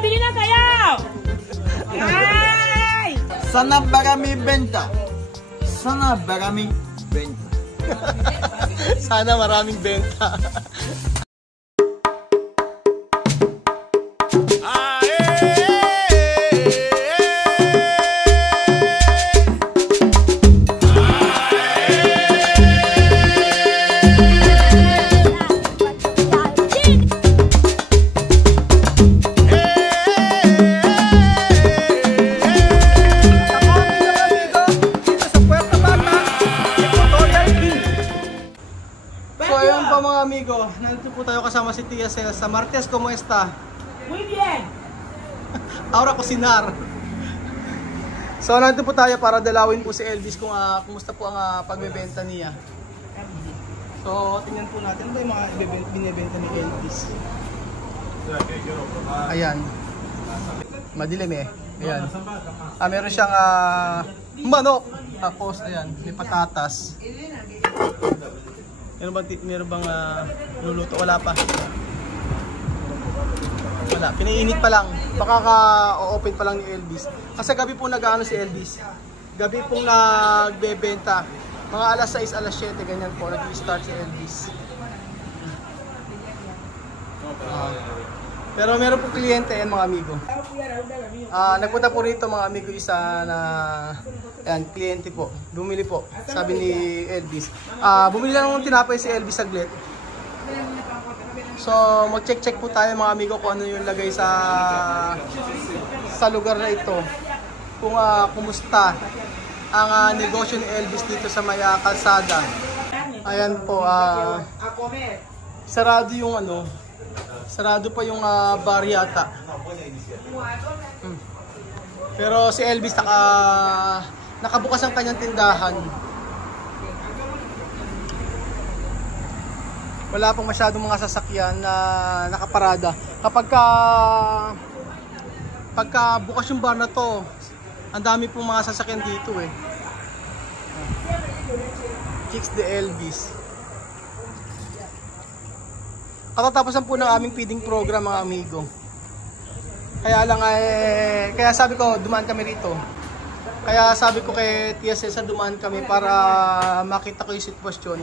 bili na kayo! Ay! Sana marami benta. Sana maraming benta. Sana maraming benta. Mga amigo, nandito po tayo kasama si Tia Celsa. Martes, ¿cómo está? Muy bien! Ahora cocinar. So nandito po tayo para dalawin po si Elvis kung kumusta po ang pagbebenta niya. So tingnan po natin ba yung mga binibenta ni Elvis. Ayan. Madilim eh. Ayan. Meron siyang manok. Tapos ayan, may patatas. Meron bang luluto? Wala pa. Wala. Pinainit pa lang. Baka ka-open pa lang ni Elvis. Kasi gabi po nag-ano si Elvis. Gabi pong nagbebenta. Mga alas 6, alas 7, ganyan po. Nag-start si Elvis. Pero meron po kliyente yan mga amigo. Nagpunta po rito mga amigo isa na ayan, kliyente po. Bumili po. Sabi ni Elvis. Bumili lang ng tinapay si Elvis saglit. So mag-check po tayo mga amigo kung ano yung lagay sa lugar na ito. Kung kumusta ang negosyo ni Elvis dito sa may kalsada. Ayan po. Sarado yung sarado pa yung bar yata. Pero si Elvis nakabukas ang kanyang tindahan. Wala pang masyadong mga sasakyan na nakaparada. Pagka bukas yung bar na to, ang dami pong mga sasakyan dito eh. Chicks de Elvis. Katatapusan po ng aming feeding program mga amigo. Kaya sabi ko dumaan kami rito. Kaya sabi ko kay Tia Celsa dumaan kami para makita ko yung sitwasyon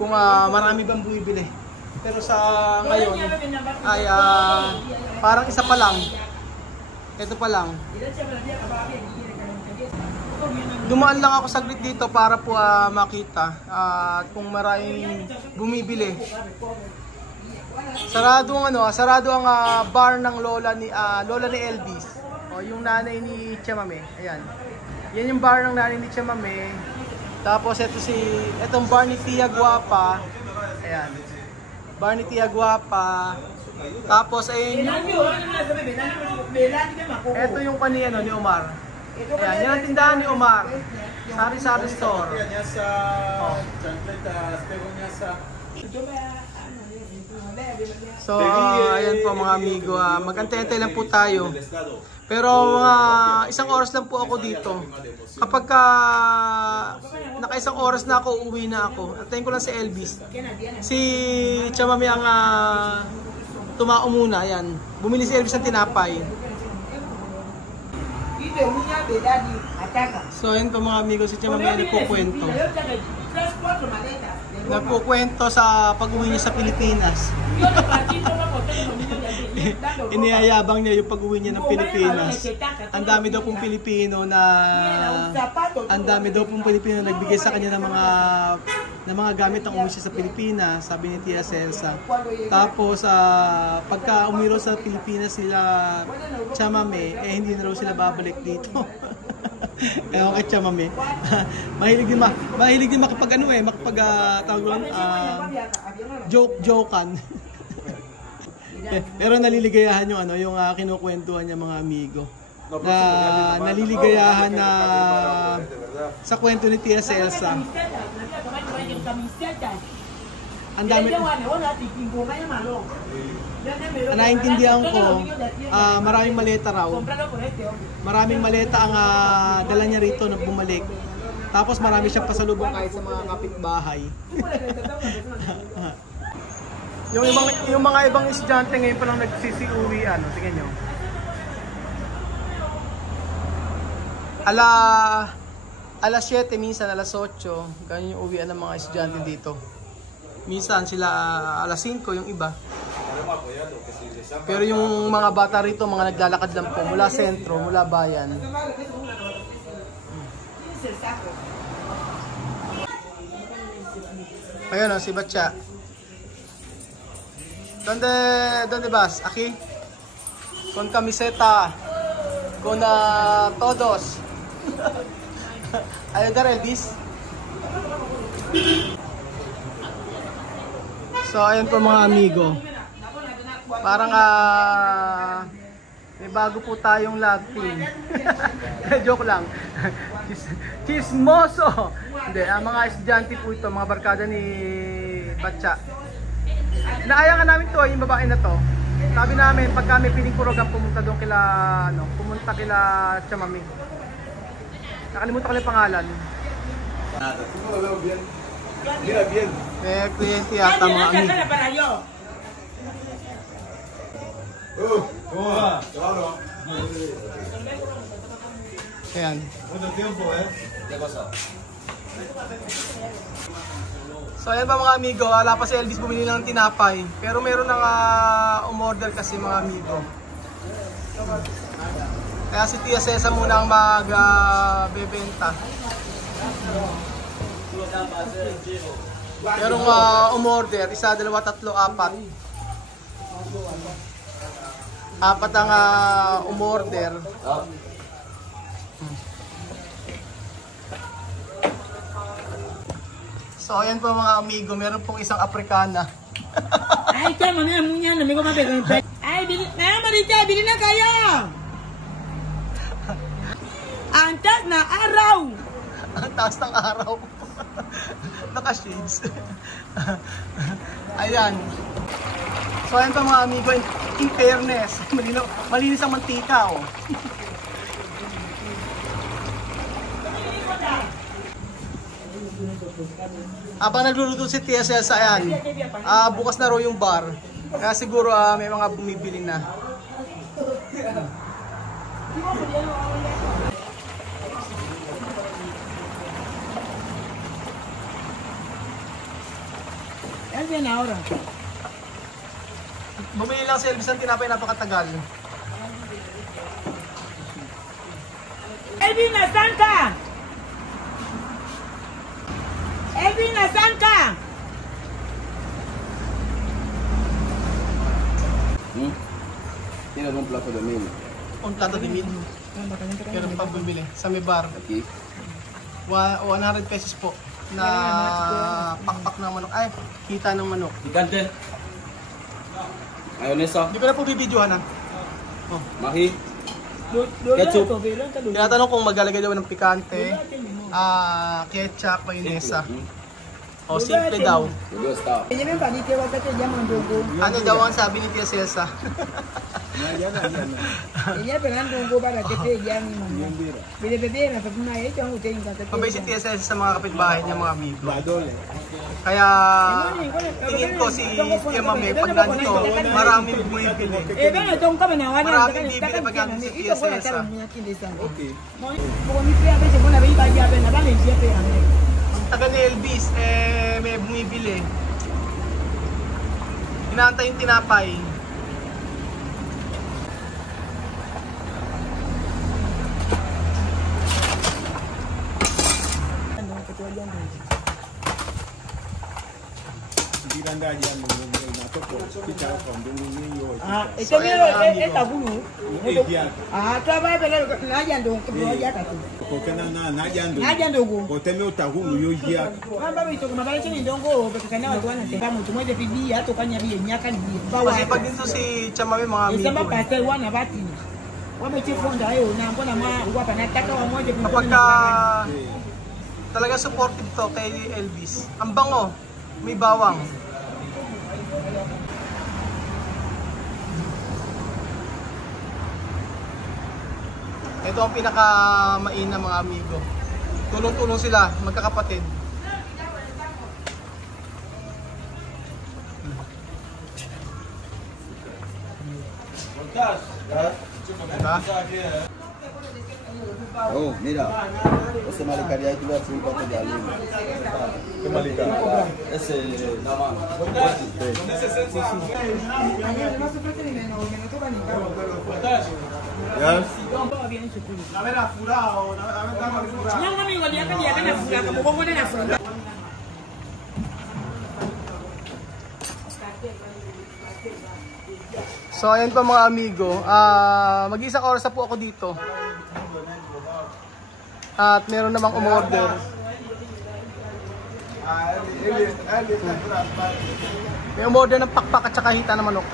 kung marami bang bumibili. Pero sa ngayon ay parang isa pa lang. Ito pa lang. Dumaan lang ako saglit dito para po makita kung maraming bumibili. Sarado ang bar ng lola ni Elvis. O yung nanay ni Chamame. Ayan. Yan yung bar ng nanay ni Chamame. Tapos etong bar ni Tia Guapa. Ayan. Bar ni Tia Guapa. Tapos ayun ito yung kanina ni Omar. Ayan, yan ang tindahan ni Omar. Sari-sari store. So, ayan po mga amigo, mag-antay-antay lang po tayo. Pero isang oras lang po ako dito. Kapag naka-isang oras na ako, uwi na ako. Antayin ko lang si Elvis. Si Chamame ang tumao muna, ayan. Bumili si Elvis ng tinapay. So, ayan po mga amigo, si Chamame ay nagkukwento. Nagkukwento sa pag-uwi niya sa Pilipinas. Iniyayabang niya yung pag-uwi niya ng Pilipinas. Ang dami daw pong Pilipino nagbigay sa kanya ng mga gamit ng umuwi siya sa Pilipinas, sabi ni Tia Celsa. Tapos pagka umiro sa Pilipinas sila Chamame, hindi na raw sila babalik dito. Ewan kay Chamame. Mahilig din makapag joke-jokan. Pero naliligayahan yung kinukwentuhan niya mga amigo. Naliligayahan na sa kwento ni Tia Celsa. Ang dami. Naintindihan ko, maraming maleta raw. Maraming maleta ang dala niya rito na bumalik. Tapos marami siyang pasalubong kahit sa mga kapitbahay. yung mga ibang estudyante ngayon pa lang nagsisiuwi, tingnan nyo. alas 7, minsan alas 8. Ganyan yung uwian ng mga estudyante dito. Minsan sila alas 5 yung iba. Pero yung mga bata rito, mga naglalakad lang po mula sentro, mula bayan. Ayun o, si Batya. ¿Dónde vas? Aquí? Con camiseta. Con todos. Ayudar, Elvis. So, ayun po mga amigo. Parang may bago po tayong love team. Joke lang. Chismoso! Hindi, ang mga estudyante po ito, mga barkada ni Batya. Naayangan namin to, yung babae na to. Sabi namin, pag kami piling kurogan, pumunta doon kila, pumunta kila Chamami. Nakalimutan ko lang yung pangalan. Kliyente yata mga amigo. Ayan. So ayan ba mga amigo, wala pa si Elvis bumili ng tinapay. Pero meron nang umorder kasi mga amigo. Kaya si Tia Cesa muna ang magbebenta. Merong umorder, 1, 2, 3, 4. Apat ang umorder. So ayan po mga amigo, meron pong isang Afrikana. Ay, tama na mo yan. May kumapit. Ay, Marita, bili na kayo! Ang taas na araw! Ang taas ng araw. Naka-shades. Ayan. So ayan pa mga amigo, in fairness, malinis ang mantika oh. Habang nagluluto si Tia Cesa, ayan, bukas na raw yung bar. Kaya siguro may mga bumibili na. Yan na ahora. Bumili lang si Elvis ng tinapay, napakatagal. Elvin, nasaan ka? Elvin, nasaan ka? Tira un plato de mil. Un plato de mil. Pero pa bumili sa may bar. Aquí. 100 pesos po na pakpak ng manok. Ay, kita ng manok. Picante. Mayonesa. Hindi ko na po bibidyohan ha. Oh. Mahi. Ketchup. Tinatanong kung maglalagay daw ng pikante, ketchup, mayonesa. O simple daw. Luego está. Ano daw ang sabi ni Tia Cesa? Pabay si Tia Cesa sa mga kapitbahay niya mga amigo. Kaya tingin ko si Tia Mami pag nandito, maraming bumibili. Maraming bibili pag nandito si Tia Cesa. Taga ni Elvis, may bumibili. Inaantay yung tinapay. Ito esta gulu. Trabalha pela naja ndo kuboja kati. Naja ndogo. Kamba bito kama bale chini ndongo bekana watu wanateka mtu mmoja pidia to kanya bie nyaka ni bie. Kasi pag dito si Chamami mga amigo. Isamba pastel wana bati. Wamechifunga hayo na mbona wapa nataka wamoja kapag talaga supportive to kay Elvis. Ang bango, may bawang. Ito ang pinaka-mainam mga amigo. Tulong-tulong sila, magkakapatid. Diba? Oh, mira. Ese malicaria ahí tú vas a hacer un poco de algo. ¿Qué malicaria? Ese nada más. So ayan po mga amigo, mag-isang oras na po ako dito. At meron namang umorder. May umorder ng pakpak at saka hita ng manok.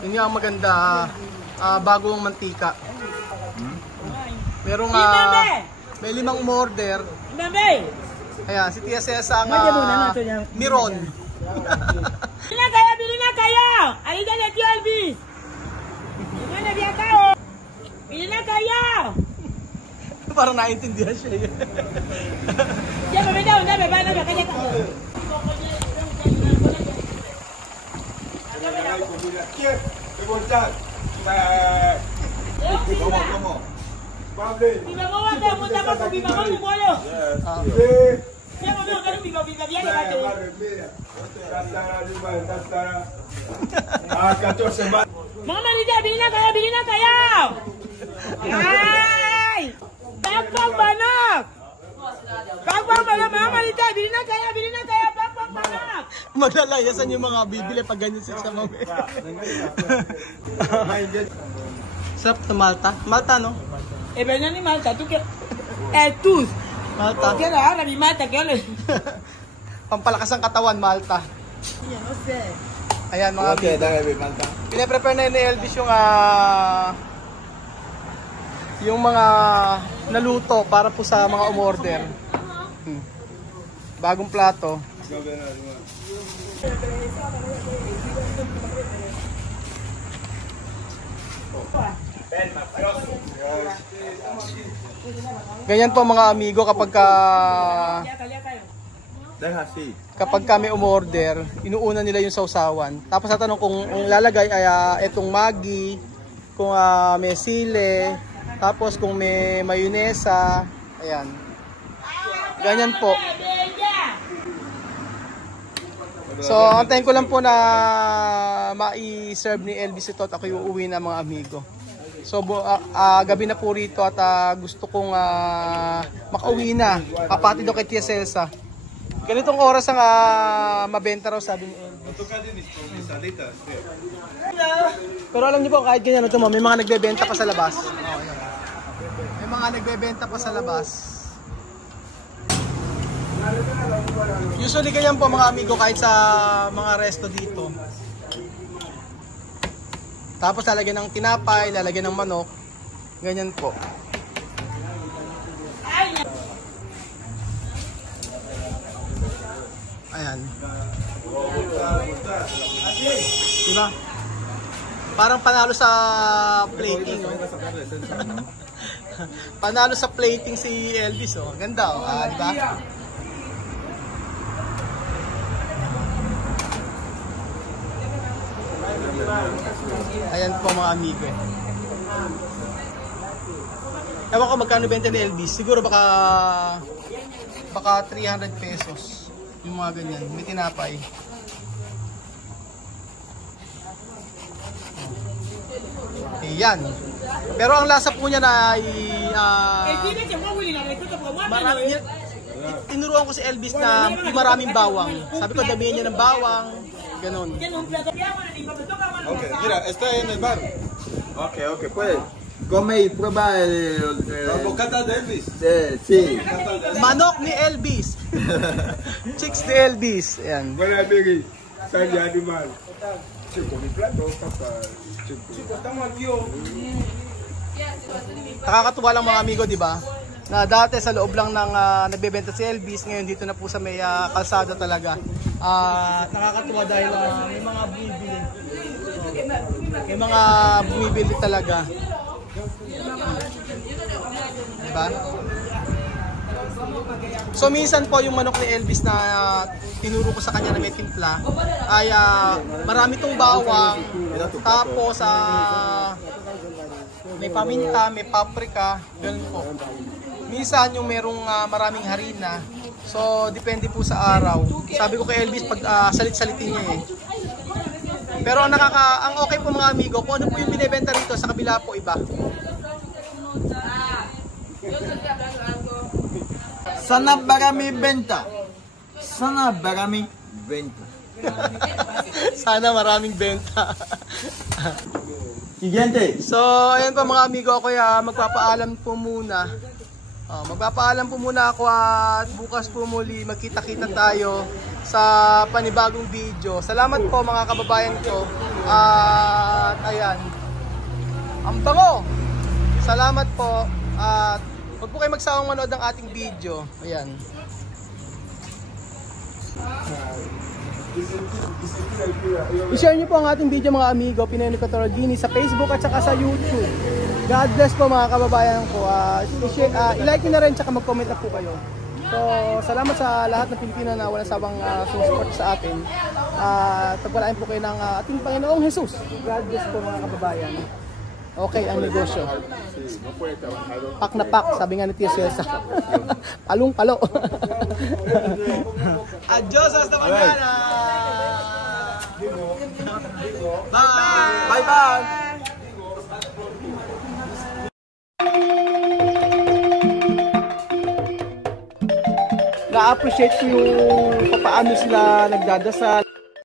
Yun nga ang maganda, bagong mantika. Merong may 5 umorder. Ayan, si Tia Cesa ang Miron. Bili na kayo! Alida na Tio Elvis! Bili na kayo! Parang naintindihan siya yun. Siya pa daw, na baba na kanya ka. ¿Cómo? Viva mo wag mo tama ko viva mo bolo. Siya mo daw ganun viva viva ba to. Mga malida, bili na kayo! Ay! Pakpak banak! Mga malida, bili na kayo! Pakpak banak! Maglalayasan yung mga bibili pag ganyan siya sa mami. Sarap na Malta. Malta, no? Venía ni Malta, tú que... tus! Malta. ¿Qué era ahora mi Malta? ¿Qué ole? Pampalakas ang katawan, Malta. Yo no sé. Ayan mga Okay, amigo. dale, Malta. Pinaprepare na ni Elvis yung mga naluto para po sa mga umorder. Bagong plato. Ganyan po mga amigo kapag kami umorder, inuuna nila yung sausawan. Tapos tatanong kung ang lalagay ay etong Maggi, kung may sile, tapos kung may mayonesa, ayan. Ganyan po. So, antayin ko lang po na ma-serve ni Elvis ito at ako yung uwi na mga amigo. So, gabi na po rito at gusto kong makauwi na. Kapatid do kay Tia Celsa. Ganitong oras ang mabenta raw, sabi ni Elvis. Pero alam niyo po, kahit ganyan ito, may mga nagbebenta pa sa labas. May mga nagbebenta pa sa labas. Usually ganyan po mga amigo kahit sa mga resto dito. Tapos lalagyan ng tinapay, lalagyan ng manok. Ganyan po. Ayan. Diba? Parang panalo sa plating. Oh. Panalo sa plating si Elvis. Oh. Ganda. Oh. Diba? Ayan po mga amigo. Ewan ko magkano benta ni Elvis. Siguro baka 300 pesos. Yung mga ganyan. May tinapay. Ayan. Pero ang lasa po niya na ay marami. Tinuruan ko si Elvis na maraming bawang. Sabi ko damihan niya ng bawang. Ganon. Ok, mira, está en el bar. Ok, puedes. Come y prueba el bocata de Elvis. Sí. Manok ni Elvis. Chicks ni Elvis. Ayan. Buena, Biggie. Sanya animal. Chico, mi plato, papá. Chico, estamos aquí. Nakakatuwa lang mga amigo, di ba? Na dati sa loob lang ng nagbebenta si Elvis, ngayon dito na po sa may kalsada talaga. Nakakatuwa dahil may mga bumibili. May mga bumibili talaga. Diba? So minsan po yung manok ni Elvis na tinuro ko sa kanya na may timpla ay marami tong bawang, tapos may paminta, may paprika, ganun po. Minsan yung merong maraming harina, so depende po sa araw. Sabi ko kay Elvis pag salit-salitin niya eh. Pero ang okay po mga amigo, kung ano po yung binebenta rito sa kabila po iba. Sana marami benta. Sana marami benta. Sana maraming benta. Siguiente. So, ayan po mga amigo, ako magpapaalam po muna. Magpapaalam po muna ako at bukas po muli magkita-kita tayo sa panibagong video. Salamat po mga kababayan ko. At ayan. Ang bango! Salamat po. At huwag po kayo magsawang manood ng ating video. Ayan. I-share niyo po ang ating video mga amigo, Pinoy Nicotoraldini sa Facebook at saka sa YouTube. God bless po mga kababayan ko. I-like niyo na rin tsaka mag-comment na po kayo. So, salamat sa lahat ng Pilipino na walang sabang support sa atin. Pagpalain po kayo ng ating Panginoong Jesus. God bless po mga kababayan. Okay ang negosyo. Pak na pak, sabi nga ni Tia Celsa. Palong palo. Adios hasta mañana. Bye. Bye bye. Na-appreciate ko yung paano sila nagdadasal.